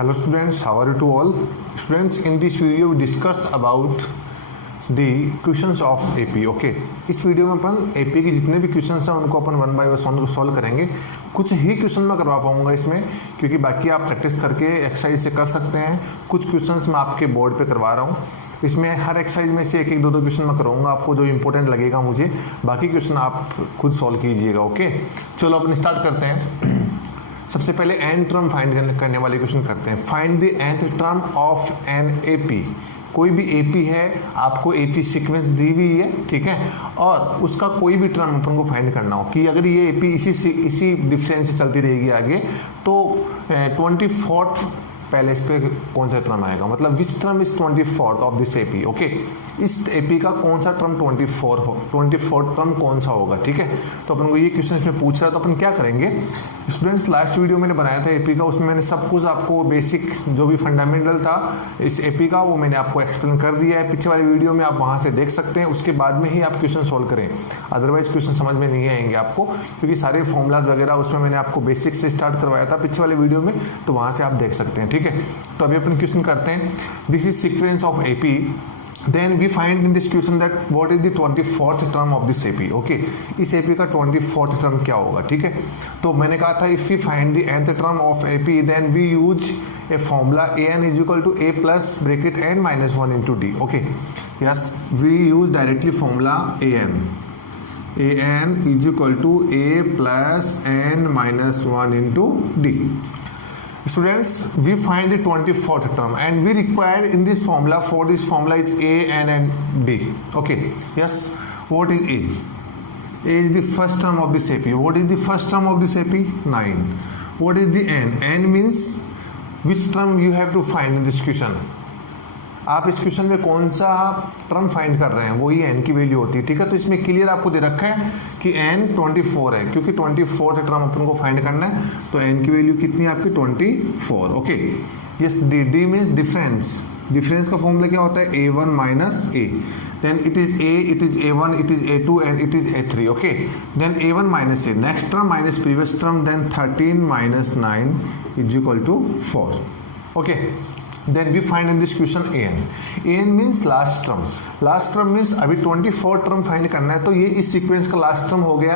Hello students, how are you to all? Students, in this video we discuss about the questions of AP. Okay, इस video में अपन AP के जितने भी questions हैं उनको अपन one by one solve करेंगे। कुछ ही क्वेश्चन मैं करवा पाऊंगा इसमें, क्योंकि बाकी आप प्रैक्टिस करके एक्सरसाइज से कर सकते हैं। कुछ क्वेश्चंस मैं आपके बोर्ड पे करवा रहा हूँ। इसमें हर एक्सरसाइज में से एक एक दो क्वेश्चन मैं कराऊंगा आपको, जो इंपॉर्टेंट लगेगा मुझे। बाकी क्वेश्चन आप खुद सॉल्व कीजिएगा। ओके, चलो अपन स्टार्ट करते हैं। सबसे पहले एन टर्म फाइंड करने वाले क्वेश्चन करते हैं। Find the nth term of an AP. कोई भी एपी है, आपको एपी सीक्वेंस दी हुई है, ठीक है, और उसका कोई भी टर्म अपन को फाइंड करना हो कि अगर ये एपी इसी डिफरेंस से चलती रहेगी आगे, तो 24th पहले इस पे कौन सा टर्म आएगा, मतलब which term is 24th of this AP. Okay, इस एपी का कौन सा टर्म 24th टर्म कौन सा होगा, ठीक है। तो अपन को ये क्वेश्चन इसमें पूछ रहा है, तो अपन क्या करेंगे स्टूडेंट्स, लास्ट वीडियो मैंने बनाया था एपी का, उसमें मैंने सब कुछ आपको बेसिक जो भी फंडामेंटल था इस एपी का वो मैंने आपको एक्सप्लेन कर दिया है। पीछे वाली वीडियो में आप वहाँ से देख सकते हैं, उसके बाद में ही आप क्वेश्चन सोल्व करें, अदरवाइज क्वेश्चन समझ में नहीं आएंगे आपको, क्योंकि सारे फॉर्मूलाज वगैरह उसमें मैंने आपको बेसिक से स्टार्ट करवाया था पीछे वाले वीडियो में, तो वहाँ से आप देख सकते हैं, ठीक है। तो अभी अपन क्वेश्चन करते हैं। This is sequence of AP, then we find in this question that what is the 24th term of this AP. Okay, इस AP का 24th term क्या होगा, ठीक है। तो मैंने कहा था if we find the nth term of AP then we use a formula an is equal to a plus bracket n minus 1 into d. Okay, yes, we use directly formula an is equal to a plus n minus 1 into d. Students, we find the 24th term and we require in this formula, for this formula is a, n and d. Okay, yes, what is a? A is the first term of this AP. What is the first term of this AP? 9. What is the n? N means which term you have to find in this question. आप इस question में कौन सा term find कर रहे हैं, वही n की वैल्यू होती है, ठीक है। तो इसमें क्लियर आपको दे रखा है कि n 24 है, क्योंकि 24th टर्म अपन को फाइंड करना है, तो n की वैल्यू कितनी है आपकी 24। Okay, yes, d means difference. Difference का फॉर्मूला क्या होता है, a1 minus a, then it is a, it is a1, it is a2 and it is a3। Okay, then a1 minus a, next term minus previous term, then 13 minus 9 is equal to 4। ओके, then we find in this question an means last term means अभी 24 term find करना है, तो ये इस sequence का last term हो गया,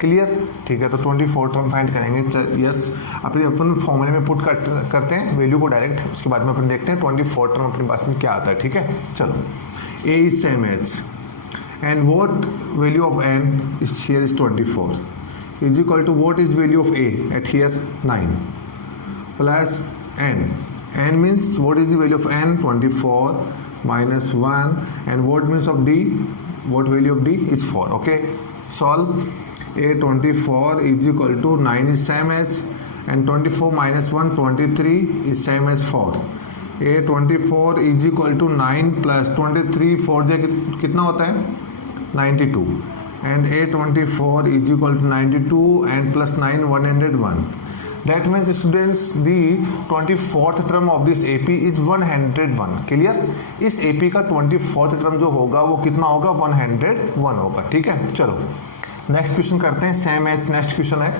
क्लियर, ठीक है। तो 24 टर्म फाइंड करेंगे, यस, अपन फॉर्मूले में पुट करते हैं वैल्यू को डायरेक्ट, उसके बाद में अपन देखते हैं 24 टर्म अपने पास में क्या आता है, ठीक है। चलो, a is same as and what value of n is here is 24 is equal to what is value of a at here 9 plus n means what is the value of n, 24 minus 1, and what means of d, what value of d is 4. Okay, solve. A 24 is equal to 9 is same as, and 24 minus 1 23 is same as 4. A 24 is equal to 9 plus 23, 4 जे कितना होता है 92, and A 24 is equal to 92 and plus 9 101. That means students the 24th term of this AP is 101. Clear, इस AP का 24th term जो होगा वो कितना होगा, 101 होगा, ठीक है। चलो नेक्स्ट क्वेश्चन करते हैं, सेम एज नेक्स्ट क्वेश्चन है।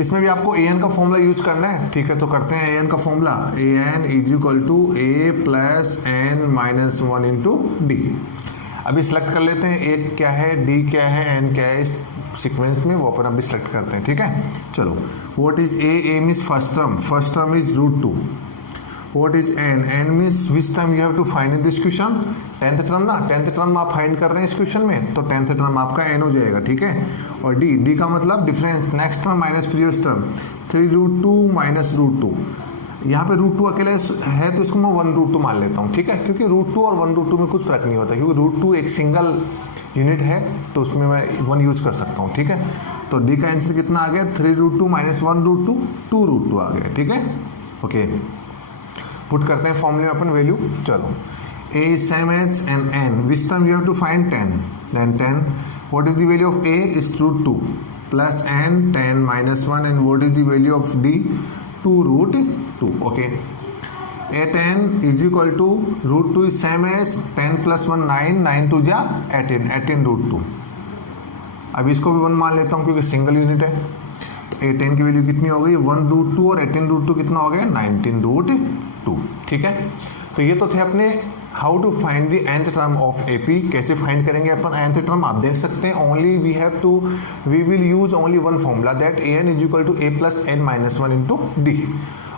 इसमें भी आपको an का फॉर्मूला यूज करना है, ठीक है। तो करते हैं an का formula, an is equal to a plus n minus 1 into D. अभी सिलेक्ट कर लेते हैं a क्या है, d क्या है, n क्या है, इस सीक्वेंस में वो अपन अभी सिलेक्ट करते हैं, ठीक है। चलो, what is a means first term is √2। What is n means which term you have to find in this question, 10th term ना, 10th टर्म आप फाइंड कर रहे हैं इस क्वेश्चन में, तो 10th टर्म आपका n हो जाएगा, ठीक है। और d का मतलब difference, next term minus previous term, 3√2 minus √2। यहाँ पे √2 अकेले है तो इसको मैं 1√2 मान लेता हूँ, ठीक है, क्योंकि √2 और 1√2 में कुछ फर्क नहीं होता, क्योंकि √2 एक सिंगल यूनिट है, तो उसमें मैं 1 यूज कर सकता हूँ, ठीक है। तो डी का आंसर कितना आ गया, 3√2 माइनस 1√2, 2√2 आ गया, ठीक है। ओके, पुट करते हैं फॉर्मूले में अपन वैल्यू। चलो, a is same as and n, which term you have to find, 10, then 10, what is the value of a is √2 plus n 10 minus 1, and what is the value of d, 2√2. Okay, a 10 is equal to √2 is same as 10 plus 1 9, 9 2 जा 18 √2। अब इसको भी 1 मान लेता हूँ क्योंकि single unit है। तो 10 की वैल्यू कितनी हो गई 1√2 और 18√2 कितना हो गया 19√2। ठीक है, तो ये तो थे अपने how to find the nth term of AP. कैसे फाइंड करेंगे अपन nth टर्म, आप देख सकते हैं only we will use only one formula that an is equal to a plus n minus 1 into d.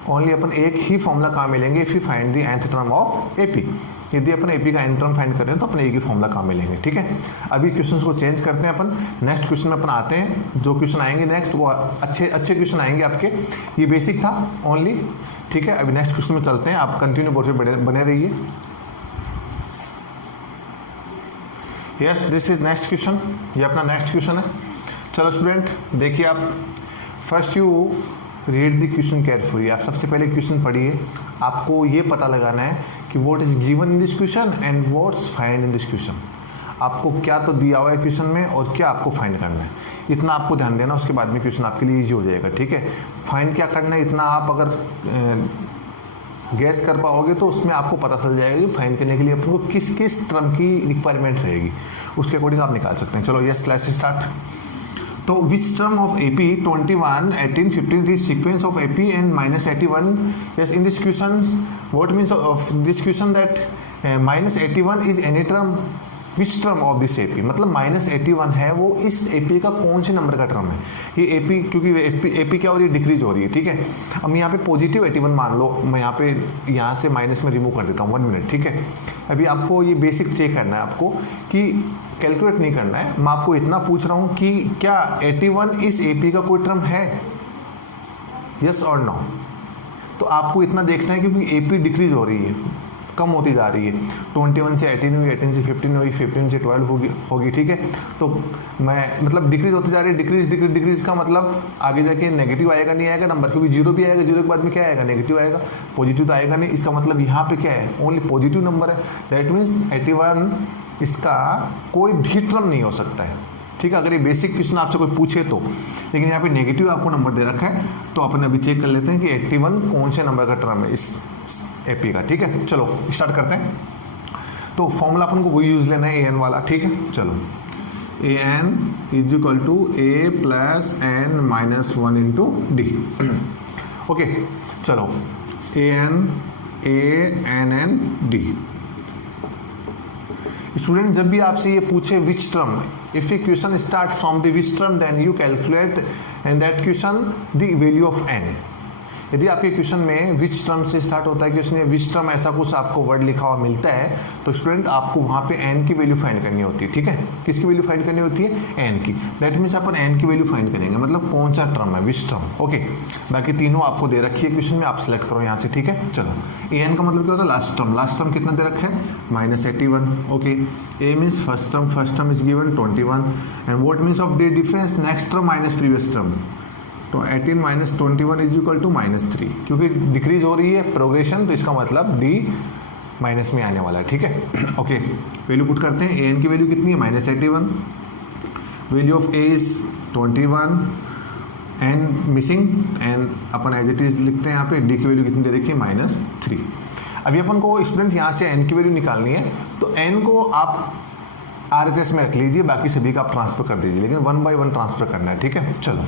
Only अपन एक ही फॉर्मूला कहाँ मिलेंगे if you find the nth term of AP. यदि अपन एपी का nth टर्म फाइंड कर रहे हैं तो अपन एक ही फॉर्मूला कहाँ मिलेंगे। ठीक है, अभी क्वेश्चंस को चेंज करते हैं अपन, नेक्स्ट क्वेश्चन में अपन आते हैं। जो क्वेश्चन आएंगे नेक्स्ट वो अच्छे क्वेश्चन आएंगे आपके, ये बेसिक था ओनली। ठीक है, अभी नेक्स्ट क्वेश्चन में चलते हैं, आप कंटिन्यू बोर्ड पे बने रहिए। Yes, this is next question, ये अपना नेक्स्ट क्वेश्चन है। चलो स्टूडेंट देखिए, आप first you read the question carefully. आप सबसे पहले क्वेश्चन पढ़िए, आपको ये पता लगाना है कि what is given in this question and what's find in this question. आपको क्या तो दिया हुआ है क्वेश्चन में और क्या आपको फाइंड करना है, इतना आपको ध्यान देना, उसके बाद में क्वेश्चन आपके लिए ईजी हो जाएगा। ठीक है, फाइंड क्या करना है इतना आप अगर गैस कर पाओगे तो उसमें आपको पता चल जाएगा कि फाइंड करने के लिए आपको किस किस टर्म की रिक्वायरमेंट रहेगी, उसके अकॉर्डिंग आप निकाल सकते हैं। चलो यस, लेट्स स्टार्ट। तो which term of AP 21, 18, 15 this sequence of AP and minus 81? Yes, in this question, what means of this question that minus 81 is any term, which term of this AP? मतलब minus 81 है वो इस AP का कौन से number का term है। ये AP क्योंकि AP क्या हो रही है, डिक्रीज हो रही है। ठीक है, अब यहाँ पे पॉजिटिव 81 मान लो, मैं यहाँ से माइनस में रिमूव कर देता हूँ 1 मिनट। ठीक है, अभी आपको ये बेसिक चेक करना है आपको कि कैलकुलेट नहीं करना है, मैं आपको इतना पूछ रहा हूँ कि क्या 81 इस AP का कोई टर्म है, यस और नो। तो आपको इतना देखना है क्योंकि AP डिक्रीज हो रही है, कम होती जा रही है। 21 से 18 हुई, 18 से 15 हुई, 15 से 12 होगी। ठीक है, तो मैं मतलब डिक्रीज होती जा रही है। डिक्रीज का मतलब आगे जाके नेगेटिव आएगा नहीं आएगा नंबर, क्योंकि जीरो भी आएगा, जीरो के बाद में क्या आएगा नेगेटिव आएगा, पॉजिटिव तो आएगा नहीं। इसका मतलब यहाँ पे क्या है, ओनली पॉजिटिव नंबर है। दैट मीन्स 81 इसका कोई भी टर्म नहीं हो सकता है। ठीक है, अगर ये बेसिक क्वेश्चन आपसे कोई पूछे तो, लेकिन यहाँ पे नेगेटिव आपको नंबर दे रखा है, तो अपन अभी चेक कर लेते हैं कि 81 कौन से नंबर का टर्म है इस AP का। ठीक है, चलो स्टार्ट करते हैं। तो फॉर्मूला अपन को वही यूज लेना है an वाला। ठीक है, चलो an is equal to a plus n minus 1 into D. Okay, चलो an a n n d। Student जब भी आपसे ये पूछे which term, if a question start from the which term then you calculate and that question the value of n। यदि आपके question में which term से स्टार्ट होता है क्वेश्चन, विच टर्म ऐसा कुछ आपको वर्ड लिखा हुआ मिलता है, तो स्टूडेंट आपको वहाँ पे n की वैल्यू फाइंड करनी होती है। ठीक है, किसकी वैल्यू फाइंड करनी होती है, n की। दैट मीन्स अपन n की वैल्यू फाइंड करेंगे, मतलब कौन सा टर्म है, विच टर्म। ओके, बाकी तीनों आपको दे रखी है क्वेश्चन में, आप सेलेक्ट करो यहाँ से। ठीक है, चलो an का मतलब क्या होता है, लास्ट टर्म। लास्ट टर्म कितना दे रखा है, minus 81। Okay, a means first term is given 21 and what means of day difference, next term minus previous term. तो 18 माइनस 21 इज इक्वल टू -3, क्योंकि डिक्रीज हो रही है प्रोग्रेशन, तो इसका मतलब डी माइनस में आने वाला है। ठीक है, ओके, वैल्यू पुट करते हैं। an की वैल्यू कितनी है, -81, value of a is 21 and missing, and अपन एज इट इज लिखते हैं यहाँ पे। डी की वैल्यू कितनी दे रखी है, -3। अभी अपन को स्टूडेंट यहाँ से n की वैल्यू निकालनी है, तो n को आप RHS में रख लीजिए, बाकी सभी का आप ट्रांसफर कर दीजिए, लेकिन 1 बाय 1 ट्रांसफर करना है। ठीक है, चलो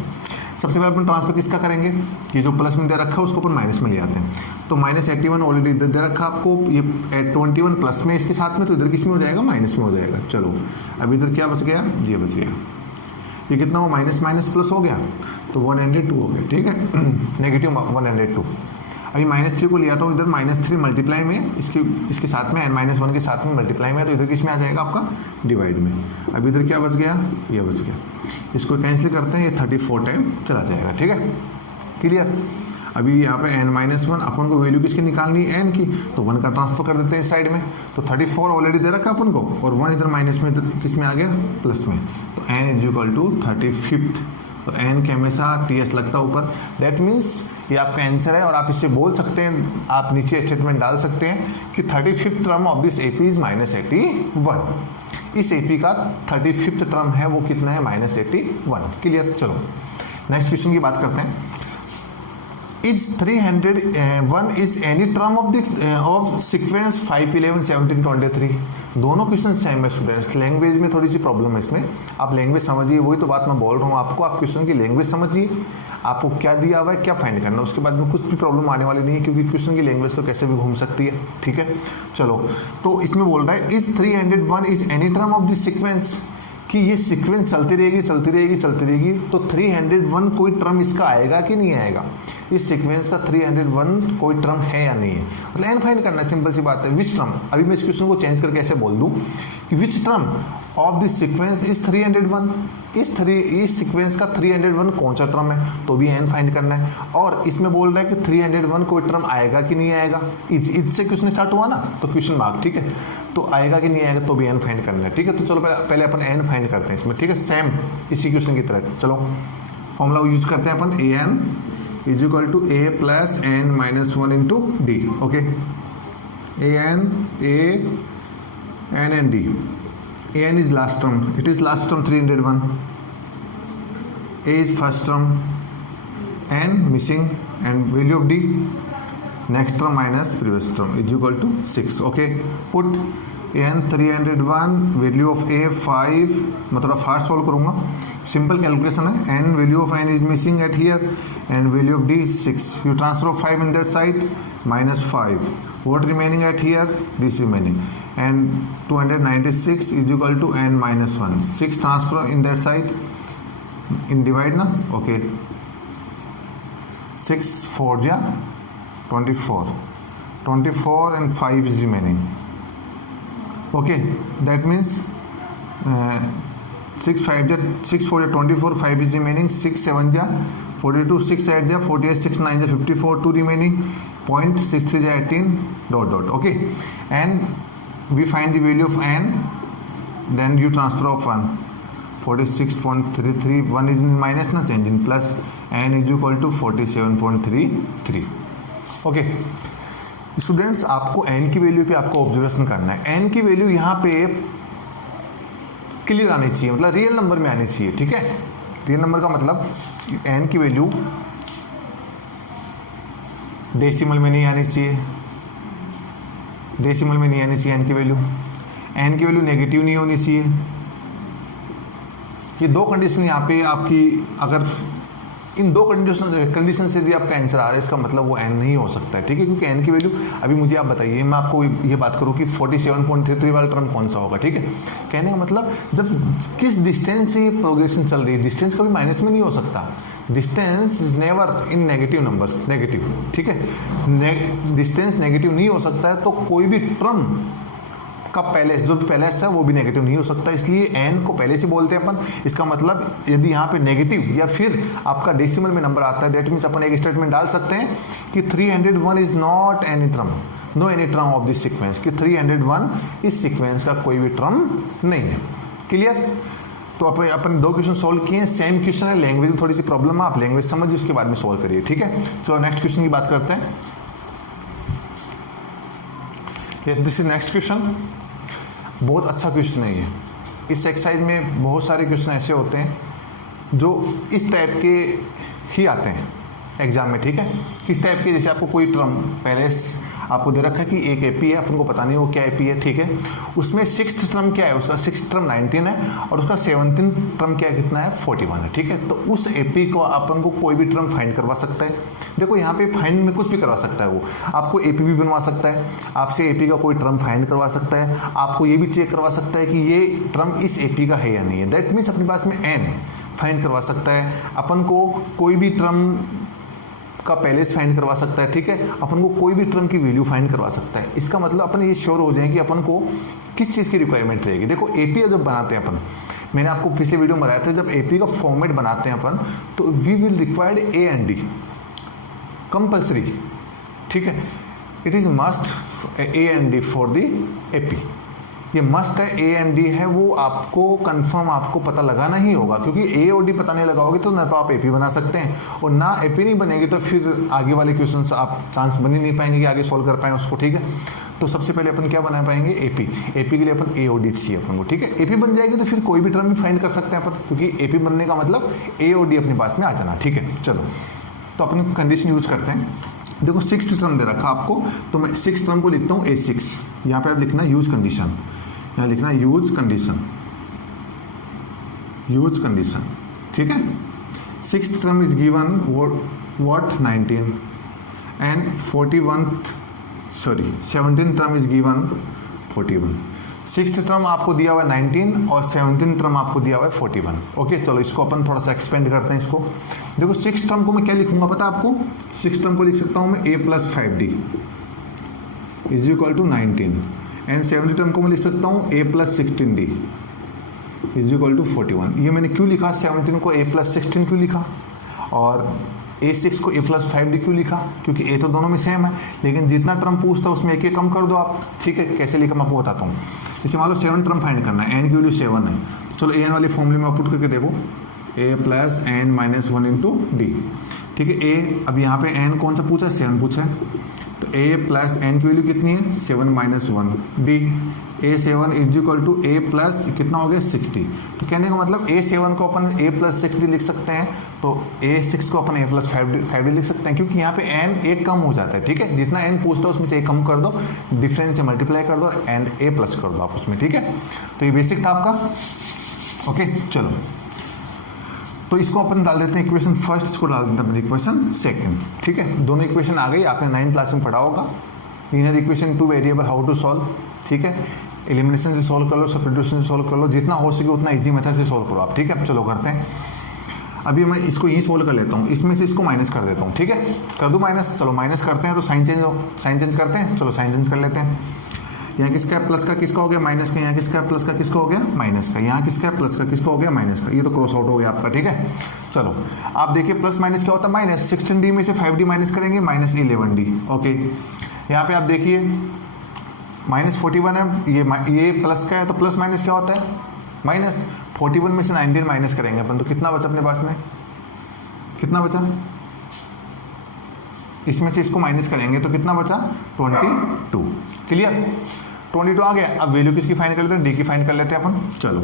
सबसे पहले अपन ट्रांसफर किसका करेंगे, ये जो प्लस में दे रखा है उसको अपन माइनस में ले आते हैं। तो -81 ऑलरेडी इधर दे रखा आपको, ये 21 प्लस में इसके साथ में, तो इधर किस में हो जाएगा, माइनस में हो जाएगा। चलो अब इधर क्या बच गया, ये बच गया, ये कितना हो, माइनस माइनस प्लस हो गया, तो 102 हो गया। ठीक है, नेगेटिव 102। अभी -3 को लिया, तो इधर -3 मल्टीप्लाई में इसके साथ में -1 के साथ में मल्टीप्लाई में, तो इधर किस में आ जाएगा आपका, डिवाइड में। अब इधर क्या बच गया, ये बच गया, इसको कैंसिल करते हैं, ये 34 टाइम चला जाएगा। ठीक है, क्लियर। अभी यहाँ पे n-1 अपन को वैल्यू किसकी निकालनी है, n की, तो 1 का ट्रांसफर कर देते हैं इस साइड में। तो 34 ऑलरेडी दे रखा अपन को, और 1 इधर माइनस में, किस में आ गया, प्लस में। तो n इज इक्वल टू 35, तो n के हमेशा ts लगता है ऊपर। दैट मीन्स ये आपका आंसर है, और आप इससे बोल सकते हैं, आप नीचे स्टेटमेंट डाल सकते हैं कि 35th term of this AP is -81। इस AP का 35th टर्म है वो कितना है, -81। क्लियर। चलो नेक्स्ट क्वेश्चन की बात करते हैं। Is 301 is any term of sequence 5, 11, 17, 23। दोनों क्वेश्चन सेम है स्टूडेंट्स। लैंग्वेज में थोड़ी सी प्रॉब्लम है इसमें, आप लैंग्वेज समझिए, वही तो बात मैं बोल रहा हूँ आपको। आप क्वेश्चन की लैंग्वेज समझिए, आपको क्या दिया हुआ है, क्या फाइंड करना है, उसके बाद में कुछ भी प्रॉब्लम आने वाली नहीं है, क्योंकि क्वेश्चन की लैंग्वेज तो कैसे भी घूम सकती है। ठीक है, चलो, तो इसमें बोल रहा है is 301 is any term of this sequence, कि ये सीक्वेंस चलती रहेगी चलती रहेगी चलती रहेगी, तो 301 कोई टर्म इसका आएगा कि नहीं आएगा, इस सीक्वेंस का 301 कोई टर्म है या नहीं है, मतलब एन फाइंड करना है, सिंपल सी बात है। विच टर्म, अभी मैं इस क्वेश्चन को चेंज करके ऐसे बोल दूं कि which term of this sequence is 301, इस सीक्वेंस का 301 कौन सा टर्म है, तो भी एन फाइंड करना है। और इसमें बोल रहा है कि 301 कोई टर्म आएगा कि नहीं आएगा, इससे क्वेश्चन स्टार्ट हुआ ना, तो क्वेश्चन मार्क, ठीक है, तो आएगा कि नहीं आएगा, तो भी एन फाइंड करना है। ठीक है, तो चलो पहले अपन एन फाइंड करते हैं इसमें। ठीक है, सेम इसी क्वेश्चन की तरह चलो फॉर्मूला यूज करते हैं अपन, a n is equal to a plus n minus 1 into D. Okay, a n and d. A n is last term, it is last term 301, a is first term, n missing, and value of d next term minus previous term is equal to 6। Okay, put n 301, value of a 5, मैं थोड़ा fast solve करूंगा, simple calculation है। N, value of N is missing at here, and value of D 6, you transfer of 5 in that side, minus 5, what remaining at here, this remaining, and 296 is equal to n minus 1, 6 transfer in that side, in divide na, okay, 6 4 ja 24 and 5 is remaining. Okay, that means 6 5 ja 6 4 ja 24, 5 is remaining, 6 7 ja 42, 6 8 ja 48, 6 9 ja 54, 2 remaining, 0.63 ja 18 dot dot. Okay, and we find the value of n, then you transfer of 1, 46.33, 1 is in minus na, change in plus, n is equal to 47.33. Okay students, आपको n की value पे आपको observation करना है। n की value यहाँ पे clear आनी चाहिए, मतलब रियल नंबर में आनी चाहिए। ठीक है, रियल नंबर का मतलब n की वैल्यू डेसिमल में नहीं आनी चाहिए, डेसिमल में नहीं आनी चाहिए n की वैल्यू, n की वैल्यू नेगेटिव नहीं होनी चाहिए। ये दो कंडीशन यहाँ पे आपकी, अगर इन दो कंडीशन से यदि आपका आंसर आ रहा है, इसका मतलब वो n नहीं हो सकता है। ठीक है, क्योंकि n की वैल्यू, अभी मुझे आप बताइए, मैं आपको ये बात करूँ कि 47.33 वाला टर्म कौन सा होगा। ठीक है, कहने का मतलब जब किस डिस्टेंस से ये प्रोग्रेशन चल रही है, डिस्टेंस कभी माइनस में नहीं हो सकता, distance is never in negative numbers, negative. ठीक है, डिस्टेंस नेगेटिव नहीं हो सकता है, तो कोई भी टर्म का पहले जो पहले है वो भी नेगेटिव नहीं हो सकता, इसलिए n को पहले से बोलते हैं अपन। इसका मतलब यदि यहाँ पे नेगेटिव या फिर आपका डेसिमल में नंबर आता है, दैट मीन्स अपन एक स्टेटमेंट डाल सकते हैं कि 301 is not any term, no any term of this sequence, कि 301 इस सीक्वेंस का कोई भी टर्म नहीं है। क्लियर? तो अपन दो क्वेश्चन सोल्व किए, सेम क्वेश्चन है, लैंग्वेज में थोड़ी सी प्रॉब्लम है, आप लैंग्वेज समझिए, उसके बाद में सोल्व करिए। ठीक है, चलो नेक्स्ट क्वेश्चन की बात करते हैं। दिस इज नेक्स्ट क्वेश्चन, बहुत अच्छा क्वेश्चन है ये। इस एक्सरसाइज में बहुत सारे क्वेश्चन ऐसे होते हैं जो इस टाइप के ही आते हैं एग्जाम में। ठीक है, किस टाइप के, जैसे आपको कोई टर्म पहले आपको दे रखा है कि एक एपी है, अपन को पता नहीं वो क्या एपी है। ठीक है, उसमें 6th टर्म क्या है, उसका 6th टर्म 19 है और उसका 17th टर्म क्या है, कितना है, 41 है। ठीक है, तो उस एपी को अपन को कोई भी टर्म फाइंड करवा सकता है। देखो यहाँ पे फाइंड में कुछ भी करवा सकता है, वो आपको एपी भी बनवा सकता है, आपसे एपी का कोई टर्म फाइंड करवा सकता है, आपको ये भी चेक करवा सकता है कि ये टर्म इस एपी का है या नहीं है। दैट मीन्स अपने पास में एन फाइंड करवा सकता है, अपन को कोई भी टर्म का पहले से फाइंड करवा सकता है। ठीक है, अपन को कोई भी टर्म की वैल्यू फाइंड करवा सकता है। इसका मतलब अपन ये श्योर हो जाए कि अपन को किस चीज़ की रिक्वायरमेंट रहेगी। देखो एपी जब बनाते हैं अपन, मैंने आपको पिछले वीडियो में बताया था, जब एपी का फॉर्मेट बनाते हैं अपन, तो we will required A and D compulsory. ठीक है, it is must A and D for the AP, ये मस्ट है, ए एंड डी है, वो आपको कंफर्म आपको पता लगाना ही होगा, क्योंकि ए और डी पता नहीं लगाओगे तो ना तो आप एपी बना सकते हैं, और ना एपी नहीं बनेगी तो फिर आगे वाले क्वेश्चंस आप चांस बन ही नहीं पाएंगे कि आगे सॉल्व कर पाएं उसको। ठीक है, तो सबसे पहले अपन क्या बना पाएंगे, एपी। एपी के लिए अपन ए और डी चाहिए अपन को। ठीक है, एपी बन जाएगी तो फिर कोई भी टर्म भी फाइंड कर सकते हैं अपन, क्योंकि एपी बनने का मतलब ए और डी अपने पास में आ जाना। ठीक है, चलो, तो तो अपन कंडीशन यूज करते हैं। देखो 6th टर्म दे रखा आपको, तो मैं 6th टर्म को लिखता हूँ A6। यहाँ पे आप लिखना यूज कंडीशन, यहाँ लिखना यूज कंडीशन, यूज कंडीशन, ठीक है। 6th term is given what 19 and 17th term is given 41। 6th term आपको दिया हुआ है 19 और 17th टर्म आपको दिया हुआ है 41। ओके, चलो इसको अपन थोड़ा सा एक्सपेंड करते हैं इसको। देखो 6th टर्म को मैं क्या लिखूंगा पता आपको, 6th टर्म को लिख सकता हूं मैं a + 5d is equal to 19 and 7th term को मैं लिख सकता हूं a + 16d is equal to 41। ये मैंने क्यों लिखा 17 को a + 16 क्यों लिखा और A6 को a + 5d क्यों लिखा, क्योंकि a तो दोनों में सेम है, लेकिन जितना टर्म पूछता है उसमें एक कम कर दो आप, ठीक है। कैसे लिखा मैं आपको बताता हूँ। जैसे मान लो 7 टर्म फाइंड करना है, n की वैल्यू 7 है, चलो an वाले फॉर्मूले में पुट करके देखो a + n - 1 × d, ठीक है। a अब यहाँ पे n कौन सा पूछा है, 7 पूछा है, तो a + n की वैल्यू कितनी है 7 - 1 d, a7 is equal to a plus कितना हो गया 60। तो कहने का मतलब a7 को अपन a + 6d लिख सकते हैं, तो a6 को अपन a + 5d लिख सकते हैं, क्योंकि यहाँ पे n एक कम हो जाता है, ठीक है। जितना n पूछता है उसमें से एक कम कर दो, डिफरेंस से मल्टीप्लाई कर दो एंड a प्लस कर दो आप उसमें, ठीक है। तो ये बेसिक था आपका। ओके चलो, तो इसको अपन डाल देते हैं इक्वेशन फर्स्ट, इसको डाल देते हैं इक्वेशन सेकंड, ठीक है। दोनों इक्वेशन आ गई, आपने 9th क्लास में पढ़ा होगा। Linear equation 2 variable how to solve, ठीक है। एलिमिनेशन से सॉल्व कर लो, सब्स्टिट्यूशन से सॉल्व कर लो, जितना हो सके उतना इजी मेथड से सॉल्व करो आप, ठीक है। चलो करते हैं। अभी मैं इसको यही सोल्व कर लेता हूँ, इसमें से इसको माइनस कर देता हूँ, ठीक है। कर दूँ माइनस, चलो माइनस करते हैं, तो साइन चेंज करते हैं, चलो साइन चेंज कर लेते हैं। यहाँ किसका है प्लस का, किसका हो गया माइनस का, यहाँ किसका है प्लस का, किसका हो गया माइनस का, यहाँ किसका है प्लस का, किसका हो गया माइनस का। ये तो क्रॉस आउट हो गया आपका, ठीक है। चलो आप देखिए प्लस माइनस क्या होता है माइनस, 16d में से 5d माइनस करेंगे -11d। ओके, यहाँ पे आप देखिए -41 है, ये प्लस का है, तो प्लस माइनस क्या होता है माइनस। 41 में से 19 माइनस करेंगे अपन, तो कितना बचा अपने पास में, कितना बचा, इसमें से इसको माइनस करेंगे तो कितना बचा 22। क्लियर, 22 आ गया। अब वैल्यू किसकी फाइंड कर लेते हैं, डी की फाइंड कर लेते हैं अपन। चलो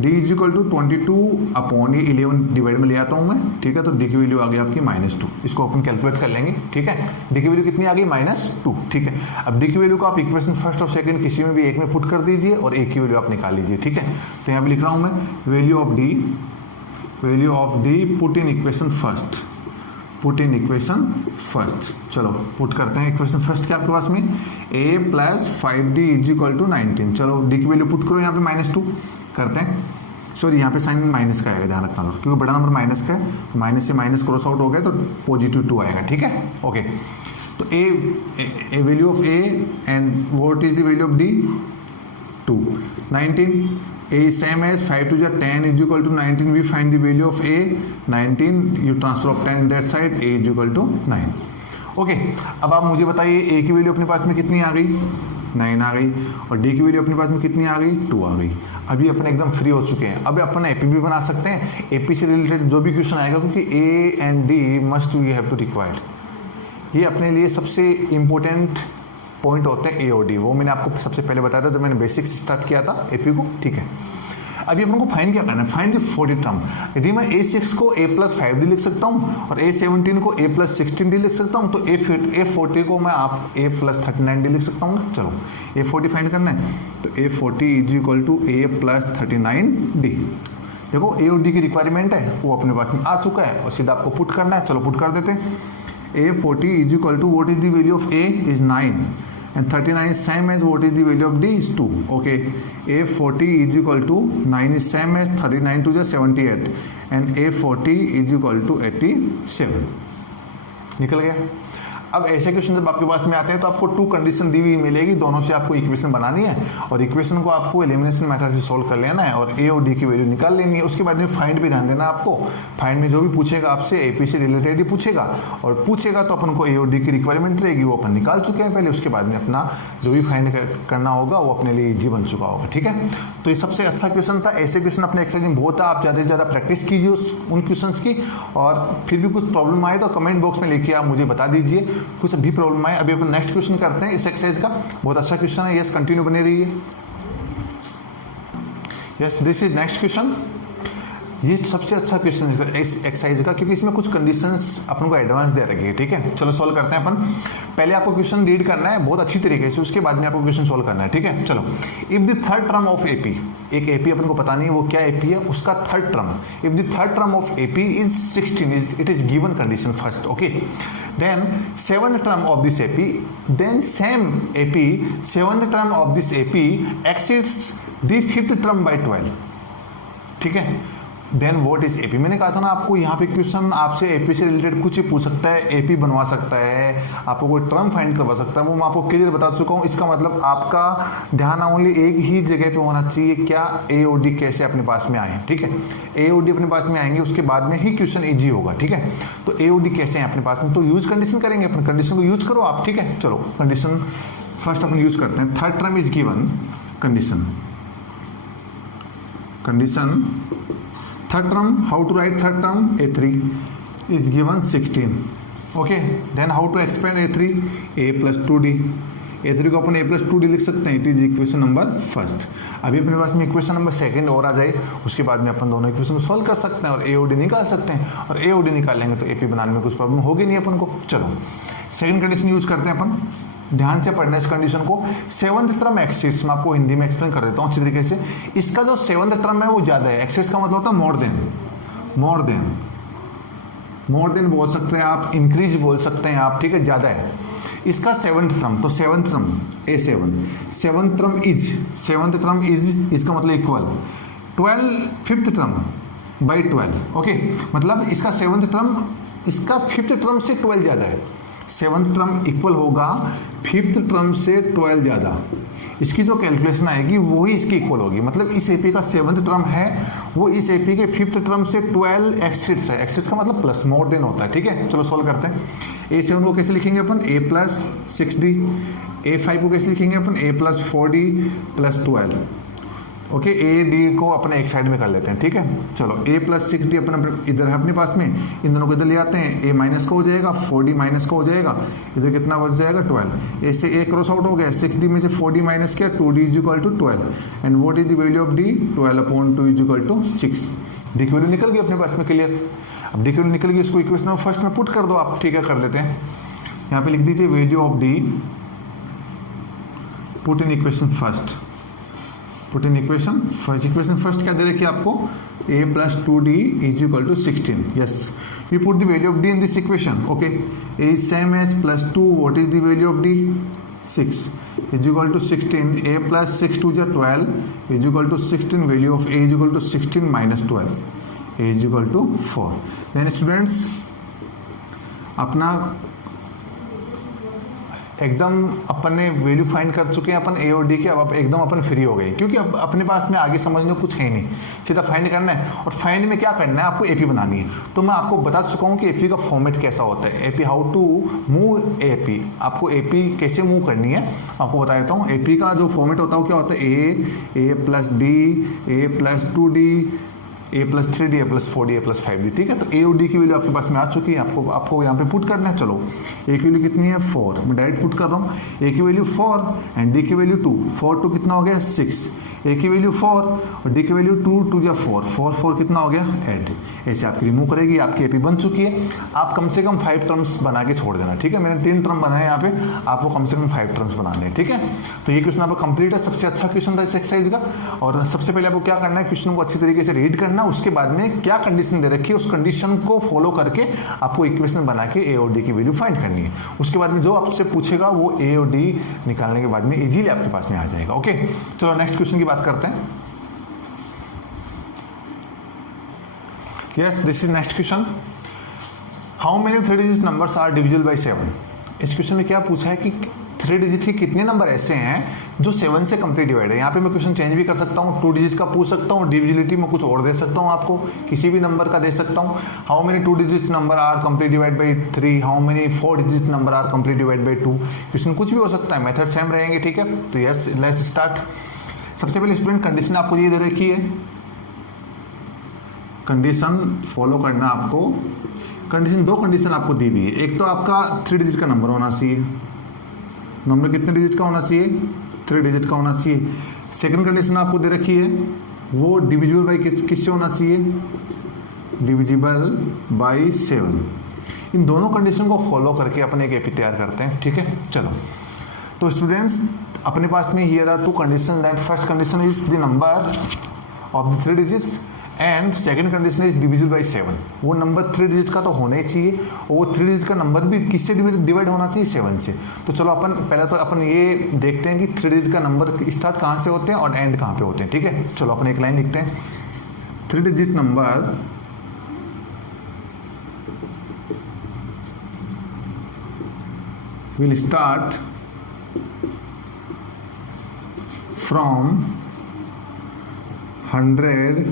d is equal to 22 upon ये 11 डिवाइड में ले आता हूँ मैं, ठीक है। तो d की वैल्यू आ गई आपकी -2, इसको अपन कैलकुलेट कर लेंगे, ठीक है। d की वैल्यू कितनी आ गई -2, ठीक है। अब d की वैल्यू को आप इक्वेशन फर्स्ट और सेकंड किसी में भी एक में पुट कर दीजिए और a की वैल्यू आप निकाल लीजिए, ठीक है। तो यहाँ पे लिख रहा हूँ मैं value of d put in equation first, चलो पुट करते हैं इक्वेशन फर्स्ट के आपके पास में a + 5d is equal to 19। चलो d की वैल्यू पुट करो यहाँ पे -2 करते हैं, सॉरी यहाँ पे साइन माइनस का आएगा, ध्यान रखना, क्योंकि बड़ा नंबर माइनस का है, माइनस से माइनस क्रॉस आउट हो गया तो +2 आएगा, ठीक है। ओके, तो a value of a and what is the value of d 2 19 a is same as 5 to the 10 is equal to 19. We find the value of a 19, you transfer of 10 in that side, a is equal to 9. Okay, अब आप मुझे बताइए a की value अपने पास में कितनी आ गई 9 आ गई, और d की वैल्यू अपने पास में कितनी आ गई 2 आ गई। अभी अपन एकदम फ्री हो चुके हैं, अब अपन एपी भी बना सकते हैं, एपी से रिलेटेड जो भी क्वेश्चन आएगा, क्योंकि a and d must you have to required, ये अपने लिए सबसे इंपॉर्टेंट पॉइंट होते हैं ए और डी। वो मैंने आपको सबसे पहले बताया था जब मैंने बेसिक्स स्टार्ट किया था एपी को, ठीक है। अभी अपन को फाइंड क्या करना है, फाइंड द 40 टर्म। यदि मैं a6 को a + 5d लिख सकता हूँ और a17 को a + 16d लिख सकता हूँ, तो a40 को मैं आप a + 39d लिख सकता हूँ। चलो a40 फाइंड करना है, तो a40 is equal to a + 39d। देखो a और d की रिक्वायरमेंट है, वो अपने पास में आ चुका है और सीधा आपको पुट करना है। चलो पुट कर देते हैं, a40 is equal to what is the value of a is 9 and 39 is same as what is the value of d is 2. Okay, a40 is equal to 9 is same as 39 to the 78 and a40 is equal to 87. निकल गया। अब ऐसे question जब आपके पास में आते हैं तो आपको 2 कंडीशन दी हुई मिलेगी, दोनों से आपको इक्वेशन बनानी है और इक्वेशन को आपको एलिमिनेशन मेथड से सॉल्व कर लेना है और ए और डी की वैल्यू निकाल लेनी है। उसके बाद में फाइंड भी ध्यान देना आपको, फाइंड में जो भी पूछेगा आपसे एपी से रिलेटेड ही पूछेगा, और पूछेगा तो अपन को ए और डी की रिक्वायरमेंट रहेगी, वो अपन निकाल चुके हैं पहले। उसके बाद में अपना जो भी फाइंड करना होगा वो अपने लिए ईजी बन चुका होगा, ठीक है। तो ये सबसे अच्छा क्वेश्चन था। ऐसे क्वेश्चन अपने एक्सरसाइज में बहुत है, आप ज़्यादा से ज़्यादा प्रैक्टिस कीजिए उन क्वेश्चन की, और फिर भी कुछ प्रॉब्लम आए तो कमेंट बॉक्स में लिखिए, आप मुझे बता दीजिए कुछ भी प्रॉब्लम आए। अभी अपन नेक्स्ट क्वेश्चन करते हैं इस एक्सरसाइज का, बहुत अच्छा क्वेश्चन है, यस कंटिन्यू बने रहिए। Yes, this is next question. ये सबसे अच्छा क्वेश्चन है इस एक्सरसाइज का, क्योंकि इसमें कुछ कंडीशंस अपन को एडवांस दे रखी है। ठीक है, चलो सॉल्व करते हैं अपन। पहले आपको क्वेश्चन रीड करना है बहुत अच्छी तरीके से, उसके बाद में आपको क्वेश्चन सॉल्व करना है। ठीक है, चलो। If the third term of AP, एक एपी अपन को पता नहीं है वो क्या एपी है, उसका third term, if the third term of AP is 16, it is given condition first. Okay, then seventh term of this AP, then same AP, seventh term of this AP exceeds the fifth term by 12। ठीक है, then what is AP. मैंने कहा था ना आपको, यहाँ पे question आपसे एपी से रिलेटेड कुछ ही पूछ सकता है, एपी बनवा सकता है, आपको कोई टर्म फाइंड करवा सकता है, वो मैं आपको क्लियर बता चुका हूँ। इसका मतलब आपका ध्यान ओनली एक ही जगह पे होना चाहिए, क्या ए और डी कैसे अपने पास में आए। ठीक है, ए और डी अपने पास में आएंगे, उसके बाद में ही क्वेश्चन ईजी होगा। ठीक है, तो ए और डी कैसे हैं अपने पास में, तो यूज कंडीशन करेंगे, अपने कंडीशन को यूज करो आप। ठीक है, चलो कंडीशन फर्स्ट अपन यूज करते हैं। Third term is given, condition third term, how to write third term, a3 is given 16। okay, then how to expand a3, a plus 2d, a3 को अपन a plus 2d लिख सकते हैं, it is equation number first. अभी अपने पास में equation number second और आ जाए, उसके बाद में अपन दोनों इक्वेशन को सॉल्व कर सकते हैं और ए और डी निकाल सकते हैं, और ए और डी निकाल लेंगे तो एपी बनाने में कुछ प्रॉब्लम होगी नहीं अपन को। चलो सेकंड कंडीशन यूज करते हैं अपन, ध्यान से पढ़ना इस कंडीशन को। सेवंथ टर्म एक्सिड्स, मैं आपको हिंदी में एक्सप्लेन कर देता हूँ अच्छी तरीके से। इसका जो सेवंथ टर्म है वो ज्यादा है, एक्सिड्स का मतलब होता है मोर देन बोल सकते हैं आप, इंक्रीज बोल सकते हैं आप। ठीक है, ज्यादा है इसका सेवंथ टर्म, तो seventh term A7, seventh term is इसका मतलब equal 12 fifth term by 12। Okay, मतलब इसका सेवंथ टर्म इसका फिफ्थ टर्म से 12 ज्यादा है, सेवंथ टर्म इक्वल होगा फिफ्थ टर्म से 12 ज्यादा। इसकी जो कैलकुलेशन आएगी वही इसकी इक्वल होगी, मतलब इस एपी का सेवंथ टर्म है वो इस एपी के फिफ्थ टर्म से 12 एक्सिड्स है। एक्सिड्स का मतलब प्लस, मोर देन होता है। ठीक है, चलो सॉल्व करते हैं। A7 को कैसे लिखेंगे अपन, a प्लस 6d, A5 को कैसे लिखेंगे अपन, a plus 4d plus 12। Okay, A D को अपने एक साइड में कर लेते हैं। ठीक है, चलो a प्लस 6d अपने इधर है अपने पास में, इन दोनों को इधर ले आते हैं, a माइनस का हो जाएगा, 4d माइनस का हो जाएगा, इधर कितना बच जाएगा 12, ए से a क्रॉस आउट हो गया, 6d में से 4d माइनस किया, 2d is equal to 12 and what is the value of d, 12/2 is equal to 6। D की वैल्यू निकल गई अपने पास में, क्लियर। अब डी की वैल्यू निकल गई, इसको इक्वेशन में फर्स्ट में पुट कर दो आप। ठीक है, कर देते हैं, यहाँ पे लिख दीजिए value of d, put in equation first, put in equation first क्या दे रखी है आपको, a plus 2d is equal to 16। yes, we put the value of d in this equation। okay, a is same as plus 2, what is the value of d, 6 is equal to 16, a plus 6 to 12 is equal to 16, value of a is equal to 16 minus 12, a is equal to 4। then students अपना एकदम अपन ने value find कर चुके हैं अपन ए और D के, अब एकदम अपन फ्री हो गए, क्योंकि अब अपने पास में आगे समझने को कुछ है नहीं, सीधा फाइंड करना है। और फाइंड में क्या करना है, आपको एपी बनानी है। तो मैं आपको बता चुका हूँ कि एपी का फॉर्मेट कैसा होता है, AP how to move AP, आपको एपी कैसे मूव करनी है आपको बता देता हूँ। एपी का जो फॉर्मेट होता है वो क्या होता है, a plus d, a plus 2d, a plus 3d, a plus 4d, a plus 5d। ठीक है, तो a और d की वैल्यू आपके पास में आ चुकी है, आपको यहाँ पे पुट करना है। चलो a की वैल्यू कितनी है 4, मैं डायरेक्ट पुट कर रहा हूँ, a की वैल्यू 4 एंड d की वैल्यू 2, 4 2 कितना हो गया 6, a की वैल्यू 4 और d की वैल्यू 2 2 या 4 4 4 कितना हो गया 8। ऐसे आपकी रिमूव करेगी, आपकी एपी बन चुकी है। आप कम से कम 5 टर्म्स बना के छोड़ देना। ठीक है, मैंने 3 टर्म बनाए यहाँ पे, आपको कम से कम 5 टर्म्स बनाने हैं। ठीक है, तो ये क्वेश्चन आपका कंप्लीट है, सबसे अच्छा क्वेश्चन था इस एक्सरसाइज का। और सबसे पहले आपको क्या करना है, क्वेश्चन को अच्छी तरीके से रीड करना, उसके बाद में क्या कंडीशन दे रखी है उस कंडीशन को फॉलो करके आपको इक्वेशन बना के ए और डी की वैल्यू फाइंड करनी है। उसके बाद में जो आपसे पूछेगा वो ए और डी निकालने के बाद में इजीली आपके पास में आ जाएगा। ओके, चलो नेक्स्ट क्वेश्चन की बात करते हैं। Yes, this is next question, how many 3 digit numbers are divisible by 7। इस क्वेश्चन में क्या पूछा है कि 3 डिजिट के कितने नंबर ऐसे हैं जो 7 से कंप्लीट डिवाइड है। यहाँ पे मैं क्वेश्चन चेंज भी कर सकता हूँ, 2 डिजिट का पूछ सकता हूँ, डिविजिबिलिटी में कुछ और दे सकता हूँ, आपको किसी भी नंबर का दे सकता हूँ। How many 2 digit number are complete divide by 3, how many 4 digit number are complete divide by 2। Question कुछ भी हो सकता है, मेथड सेम रहेंगे। ठीक है, तो यस लेट्स स्टार्ट। सबसे पहले स्टूडेंट कंडीशन आपको ये दे रखी है, कंडीशन फॉलो करना आपको। कंडीशन, 2 कंडीशन आपको दी हुई है। एक तो आपका 3 डिजिट का नंबर होना चाहिए, नंबर कितने डिजिट का होना चाहिए, 3 डिजिट का होना चाहिए। सेकंड कंडीशन आपको दे रखी है वो डिविजिबल बाई किससे होना चाहिए, डिविजिबल बाई 7। इन दोनों कंडीशन को फॉलो करके अपन एक एपी तैयार करते हैं, ठीक है। चलो, तो स्टूडेंट्स अपने पास में here are two condition, that first condition is the number of the 3 digits and second condition is divisible by 7। वो नंबर 3 डिजिट का तो होना ही चाहिए, और वो 3 डिजिट का नंबर भी किससे डिवाइड होना चाहिए, 7 से। तो चलो अपन पहले तो अपन ये देखते हैं कि 3 डिजिट का नंबर स्टार्ट कहाँ से होते हैं और एंड कहाँ पे होते हैं, ठीक है। चलो अपन एक लाइन लिखते हैं, 3 digit number will start from 100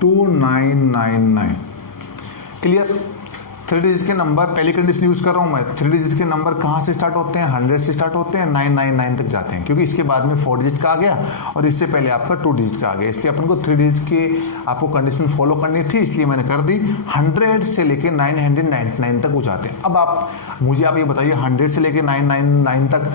to 999। Clear. 3 digit के नंबर, पहली कंडीशन यूज कर रहा हूं मैं, 3 डिजिट के नंबर कहाँ से स्टार्ट होते हैं, 100 से स्टार्ट होते हैं, 999 तक जाते हैं, क्योंकि इसके बाद में 4 डिजिट का आ गया और इससे पहले आपका 2 डिजिट का आ गया, इसलिए अपन को 3 डिजिट की आपको कंडीशन फॉलो करनी थी, इसलिए मैंने कर दी। 100 से लेके 999 तक वो जाते हैं। अब आप मुझे आप ये बताइए 100 से लेके 999 तक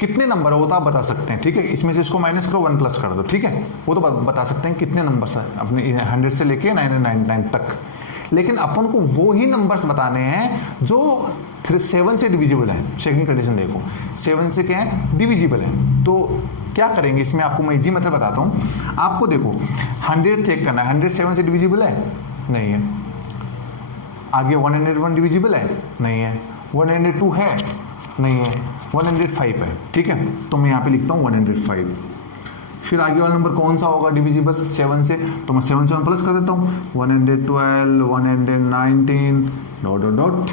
कितने नंबर है, वो तो आप बता सकते हैं, ठीक है। इसमें से इसको माइनस करो, 1 प्लस कर दो, ठीक है। वो तो बता सकते हैं कितने नंबर्स हैं अपने 100 से लेके 999 तक। लेकिन अपन को वो ही नंबर्स बताने हैं जो 7 से डिविजिबल है। सेकंड कंडीशन देखो, 7 से क्या है, डिविजिबल है। तो क्या करेंगे इसमें, आपको मैं इजी मेथड बताता हूँ। आपको देखो 100 चेक करना है, 100 7 से डिविजिबल है, नहीं है। आगे 101 डिविजिबल है, नहीं है। 102 है, नहीं है। 105 है, ठीक है। तो मैं यहाँ पे लिखता हूँ 105। फिर आगे वाला नंबर कौन सा होगा डिविजिबल 7 से, तो मैं 7 से 1 प्लस कर देता हूँ, 112, 119 डॉट डॉट डॉट।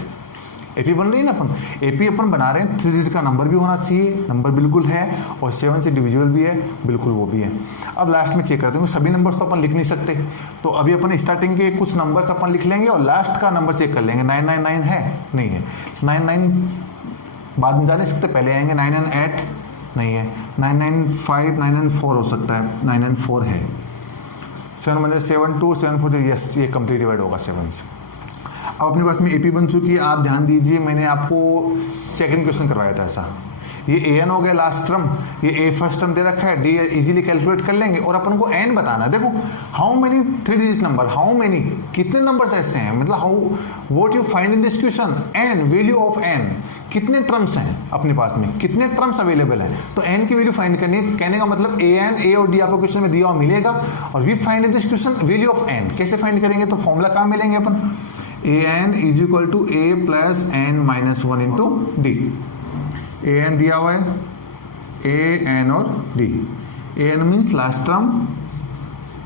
एपी बन रही है ना अपन, एपी अपन बना रहे हैं। 3 डिजिट का नंबर भी होना चाहिए, नंबर बिल्कुल है, और 7 से डिविजिबल भी है, बिल्कुल वो भी है। अब लास्ट में चेक करते हैं, सभी नंबर्स तो अपन लिख नहीं सकते, तो अभी अपन स्टार्टिंग के कुछ नंबर्स अपन लिख लेंगे और लास्ट का नंबर चेक कर लेंगे। 999 है, नहीं है। 99 बाद में जा नहीं सकते, पहले आएंगे। 998 नहीं है। 995 994 हो सकता है, 994 है। 7 मतलब 72 74, यस, ये कंप्लीट डिवाइड होगा 7 से। अब अपने पास में एपी बन चुकी है। आप ध्यान दीजिए, मैंने आपको सेकंड क्वेश्चन करवाया था ऐसा। ये एन हो गया लास्ट टर्म, ये ए फर्स्ट टर्म दे रखा है, डी इजीली कैलकुलेट कर लेंगे, और अपन को एन बताना है। देखो how many 3 digit number, how many, कितने नंबर्स ऐसे हैं, मतलब how what you find in this question, N, value of N, कितने टर्म्स हैं अपने पास में, कितने टर्म्स अवेलेबल हैं, तो एन की वैल्यू फाइंड करनी है। कहने का मतलब ए एन, ए और डी आपको क्वेश्चन में दिया हुआ मिलेगा, और we find in this question value of n. कैसे फाइंड करेंगे, तो फॉर्मूला कहाँ मिलेंगे अपन, a n is equal to a plus n minus 1 into d. A n दिया हुआ है, ए एन और d. A n means last term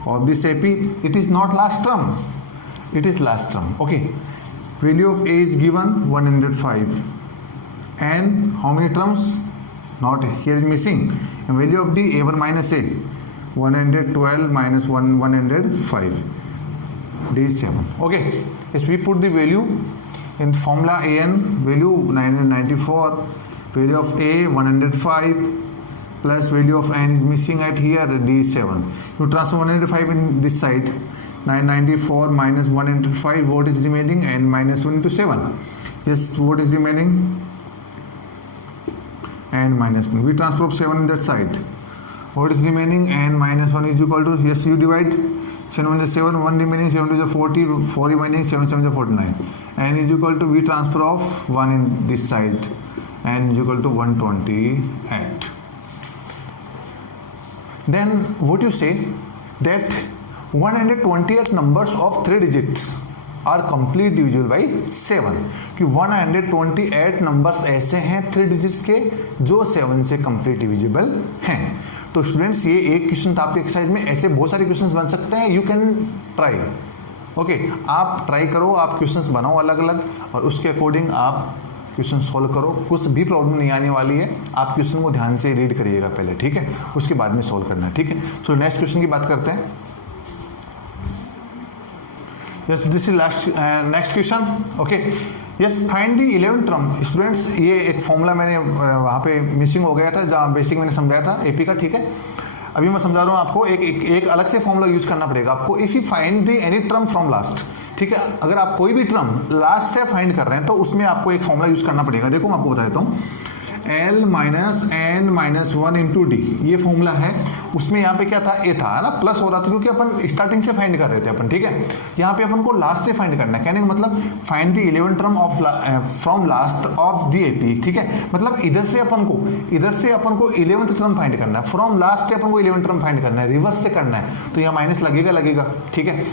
of this AP, it is not last term, it is last term, okay. Value of a is given 105 and how many terms, not here is missing, and value of d a1 minus a 112 minus 105, d is 7, okay. If we put the value in formula, an value 994, value of a 105 plus value of n is missing at here, d is 7. You transfer 105 in this side, 994 minus 105, what is remaining, and minus 1 into 7, yes, what is remaining, n minus 1. We transfer 7 in that side. What is remaining, n minus 1 is equal to, yes, you divide 7 is 7, 1 remaining, 7 is 40, 4 remaining, 7 7 is 49. n is equal to, we transfer of 1 in this side, n is equal to 128. Then what you say, that 128 numbers of 3 digits are complete divisible by 7, कि 128 numbers ऐसे हैं 3 digits के जो 7 से complete divisible हैं। तो students ये एक क्वेश्चन था आपके एक्सरसाइज में, ऐसे बहुत सारे क्वेश्चंस बन सकते हैं, यू कैन ट्राई, ओके। आप ट्राई करो, आप क्वेश्चंस बनाओ अलग अलग, और उसके अकॉर्डिंग आप क्वेश्चन सॉल्व करो। कुछ भी प्रॉब्लम नहीं आने वाली है, आप क्वेश्चन को ध्यान से रीड करिएगा पहले, ठीक है, उसके बाद में सॉल्व करना है, ठीक है। सो नेक्स्ट क्वेश्चन की बात करते हैं। Yes, this is next question. Okay. Yes, find the 11th term. Students, ये एक फॉर्मूला मैंने वहाँ पे मिसिंग हो गया था, जहाँ बेसिक मैंने समझाया था एपी का, ठीक है। अभी मैं समझा रहा हूँ आपको, एक अलग से फॉर्मूला यूज करना पड़ेगा आपको। If you find the any term from last, ठीक है, अगर आप कोई भी टर्म लास्ट से फाइंड कर रहे हैं तो उसमें आपको एक फॉर्मूला यूज करना पड़ेगा। देखो मैं आपको बता देता हूँ, L minus N minus one into D, ये फॉर्मूला है। उसमें यहाँ पे क्या था, ए था ना, प्लस हो रहा था क्योंकि अपन स्टार्टिंग से फाइंड कर रहे थे अपन, ठीक है। यहाँ पे अपन को लास्ट से फाइंड करना है, कहने का मतलब find the 11th term of from last of the AP, ठीक है। मतलब इधर से अपन को 11th टर्म फाइंड करना है, फ्रॉम लास्ट से अपन को 11th टर्म फाइंड करना है, रिवर्स से करना है, तो यहाँ माइनस लगेगा, ठीक है।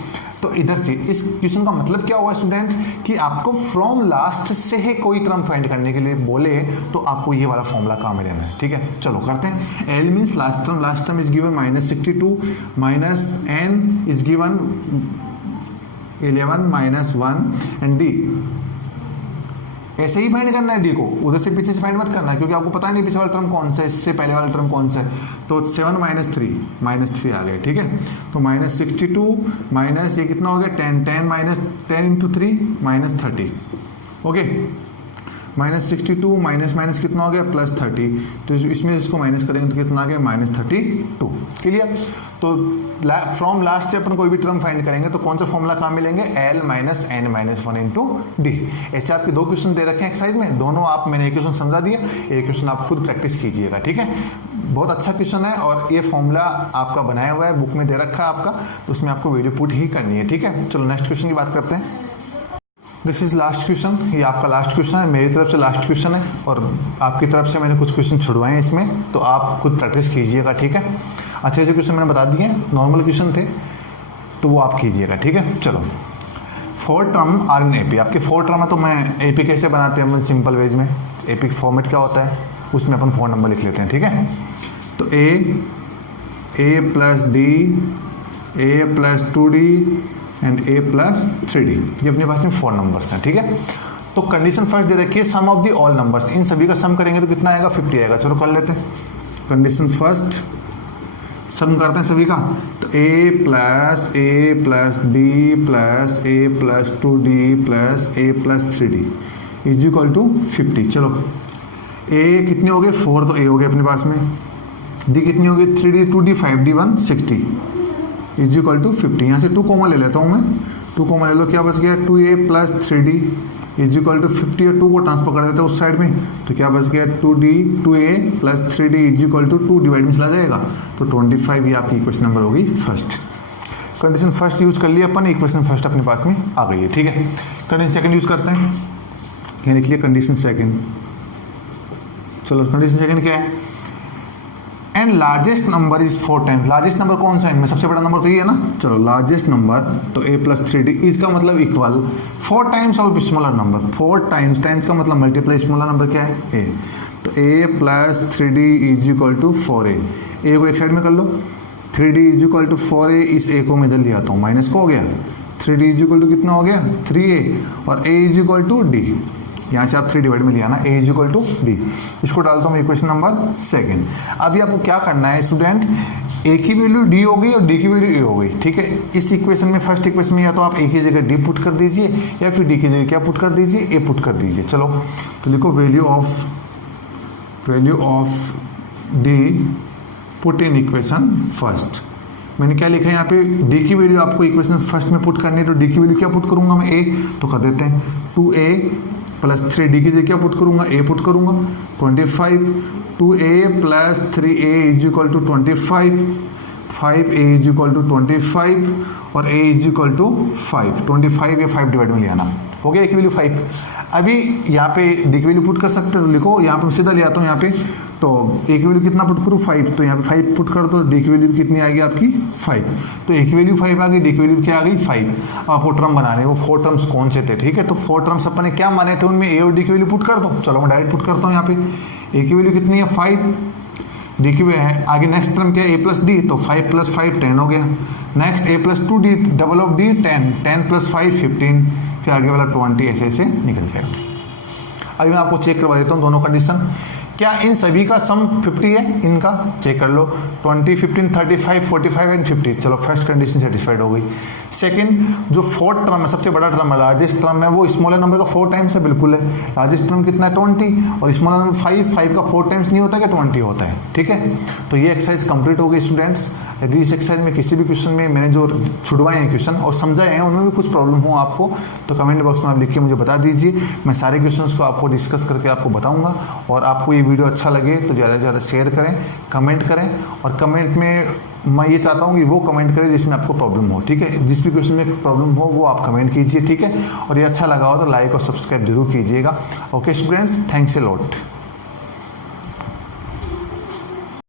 तो इधर से इस क्वेश्चन का मतलब क्या हुआ स्टूडेंट कि आपको फ्रॉम लास्ट से ही कोई टर्म फाइंड करने के लिए बोले तो आपको ये वाला फॉर्मूला काम में लेना है, ठीक है। चलो करते हैं। L means last term is given -62 minus N is given 11 minus 1 and D ऐसे ही फाइंड करना है डी को, उधर से पीछे से फाइंड मत करना है क्योंकि आपको पता नहीं पीछे वाला टर्म कौन सा है, इससे पहले वाला टर्म कौन सा है। तो 7 माइनस 3 आ गया, ठीक है। तो -62 माइनस ये कितना हो गया 10 माइनस 10 इंटू 3 -30, ओके। -62 माइनस कितना हो गया +30, तो इसमें इसको माइनस करेंगे तो कितना आ गया -32, क्लियर। तो फ्रॉम लास्ट से अपन कोई भी टर्म फाइंड करेंगे तो कौन सा फॉर्मूला काम मिलेंगे, L minus N minus 1 into D. ऐसे आपके 2 क्वेश्चन दे रखे हैं एक्सरसाइज में, दोनों आप मैंने एक क्वेश्चन समझा दिया, एक क्वेश्चन आप खुद प्रैक्टिस कीजिएगा, ठीक है। बहुत अच्छा क्वेश्चन है और ये फॉर्मूला आपका बनाया हुआ है, बुक में दे रखा है आपका, तो उसमें आपको वीडियो पुट ही करनी है, ठीक है। चलो नेक्स्ट क्वेश्चन की बात करते हैं। दिस इज लास्ट क्वेश्चन, ये आपका लास्ट क्वेश्चन है, मेरी तरफ से लास्ट क्वेश्चन है और आपकी तरफ से मैंने कुछ क्वेश्चन छुड़वाए हैं इसमें, तो आप खुद प्रैक्टिस कीजिएगा, ठीक है। अच्छे जो क्वेश्चन मैंने बता दिए हैं, नॉर्मल क्वेश्चन थे तो वो आप कीजिएगा, ठीक है। चलो 4 टर्म आर इन एपी, आपके 4 टर्म है तो मैं एपी कैसे बनाते हैं सिंपल वेज में, एपी फॉर्मेट क्या होता है उसमें अपन 4 नंबर लिख लेते हैं, ठीक है। तो a plus d, a plus 2d and a plus 3d, ये अपने पास में 4 नंबर्स हैं, ठीक है। तो कंडीशन फर्स्ट दे रखी है सम ऑफ द ऑल नंबर्स, इन सभी का सम करेंगे तो कितना आएगा 50 आएगा। चलो कर लेते हैं। कंडीशन फर्स्ट सम करते हैं सभी का, तो a plus D plus A plus 2d plus A plus 3d is equal to 50। चलो a कितने हो गए 4, तो a हो गए अपने पास में, d कितनी हो गई 3d 2d 5d 1 60 is equal to 50। यहाँ से 2 कॉमन ले लेता हूँ मैं, 2 कॉमन ले लो, क्या बच गया 2a plus 3d is equal to 50 और 2 को ट्रांसफर कर देते हैं उस साइड में, तो क्या बच गया 2a plus 3d is equal to 2 divide में चला जाएगा तो 25, ये आपकी इक्वेशन नंबर होगी फर्स्ट। कंडीशन फर्स्ट यूज कर लिया अपन, इक्वेशन फर्स्ट अपने पास में आ गई है, ठीक है। कंडीशन सेकंड यूज करते हैं, ये लिख लिया कंडीशन सेकंड। चलो कंडीशन सेकंड क्या है, and largest number is 4 times, largest number कौन सा है इनमें, सबसे बड़ा नंबर तो ये है ना। चलो लार्जेस्ट नंबर तो a प्लस 3d, इसका मतलब equal 4 times of smaller number, 4 times का मतलब मल्टीप्लाई स्मॉलर नंबर क्या है a, तो a plus 3d is equal to 4a, a को एक साइड में कर लो, 3d is equal to 4a, इस a को मैं इधर ले आता हूँ, माइनस को हो गया, 3d इज इक्वल टू कितना हो गया 3a और a is equal to d, यहाँ से आप 3 डिवाइड में लिया ना, a is equal to D. इसको डालता हूँ इक्वेशन नंबर सेकंड। अभी आपको क्या करना है स्टूडेंट, a की वैल्यू d हो गई और d की वैल्यू a हो गई, ठीक है। इस इक्वेशन में फर्स्ट इक्वेशन में या तो आप a की जगह d पुट कर दीजिए या फिर d की जगह क्या पुट कर दीजिए, a पुट कर दीजिए। चलो तो लिखो value of d put in equation first. मैंने क्या लिखा है यहाँ पे, d की वैल्यू आपको इक्वेशन फर्स्ट में पुट करनी है, तो d की वैल्यू क्या पुट करूंगा मैं a, तो कर देते हैं 2a प्लस 3d की जगह क्या पुट करूंगा a पुट करूंगा 25, 2a plus 3a is equal to 25, 5a is equal to 25 और a इज इक्वल टू 5, 25 या 5 डिवाइड में ले आना, हो गया a की वैल्यू 5। अभी यहाँ पे d की वैल्यू पुट कर सकते हो, तो लिखो यहाँ पे मैं सीधा ले आता हूँ यहाँ पे, तो a की वैल्यू कितना पुट करूँ 5, तो यहाँ पे 5 पुट कर दो, d की वैल्यू कितनी आएगी आपकी 5, तो a की वैल्यू 5 आ गई, d की वैल्यू क्या आ गई 5। अब आपको टर्म बनाने, वो 4 टर्म्स कौन से थे, ठीक है। तो 4 टर्म्स अपन ने क्या माने थे, उनमें a और d की वैल्यू पुट कर दो। चलो मैं डायरेक्ट पुट करता हूँ यहाँ पे, a की वैल्यू कितनी है 5, d की वैल्यू है आगे नेक्स्ट टर्म क्या है a प्लस d, तो 5 प्लस 5 10 हो गया, next a plus 2d double of d 10, 10 plus 5 15, फिर आगे वाला 20, ऐसे ऐसे निकल जाएगा। अभी मैं आपको चेक करवा देता हूँ दोनों कंडीशन, क्या इन सभी का सम 50 है, इनका चेक कर लो, 20, 15, 35, 45 एंड 50। चलो फर्स्ट कंडीशन सेटिस्फाइड हो गई। सेकंड, जो फोर्थ टर्म है, सबसे बड़ा टर्म है, लार्जेस्ट टर्म है, वो स्मॉलर नंबर का 4 टाइम्स है, बिल्कुल है। लार्जेस्ट टर्म कितना है 20 और स्मॉलर नंबर 5 का 4 टाइम्स नहीं होता क्या 20 होता है, ठीक है। तो ये एक्सरसाइज कंप्लीट हो गई स्टूडेंट्स। यदि इस एक्सरसाइज में किसी भी क्वेश्चन में मैंने जो छुड़वाए हैं क्वेश्चन और समझाए हैं उनमें भी कुछ प्रॉब्लम हो आपको तो कमेंट बॉक्स में आप लिख के मुझे बता दीजिए। मैं सारे क्वेश्चंस को आपको डिस्कस करके आपको बताऊंगा। और आपको ये वीडियो अच्छा लगे तो ज़्यादा से ज़्यादा शेयर करें, कमेंट करें। और कमेंट में मैं ये चाहता हूँ कि वो कमेंट करें जिसमें आपको प्रॉब्लम हो, ठीक है। जिस भी क्वेश्चन में प्रॉब्लम हो वो आप कमेंट कीजिए, ठीक है। और ये अच्छा लगा हो तो लाइक और सब्सक्राइब जरूर कीजिएगा। Okay students, thanks a lot.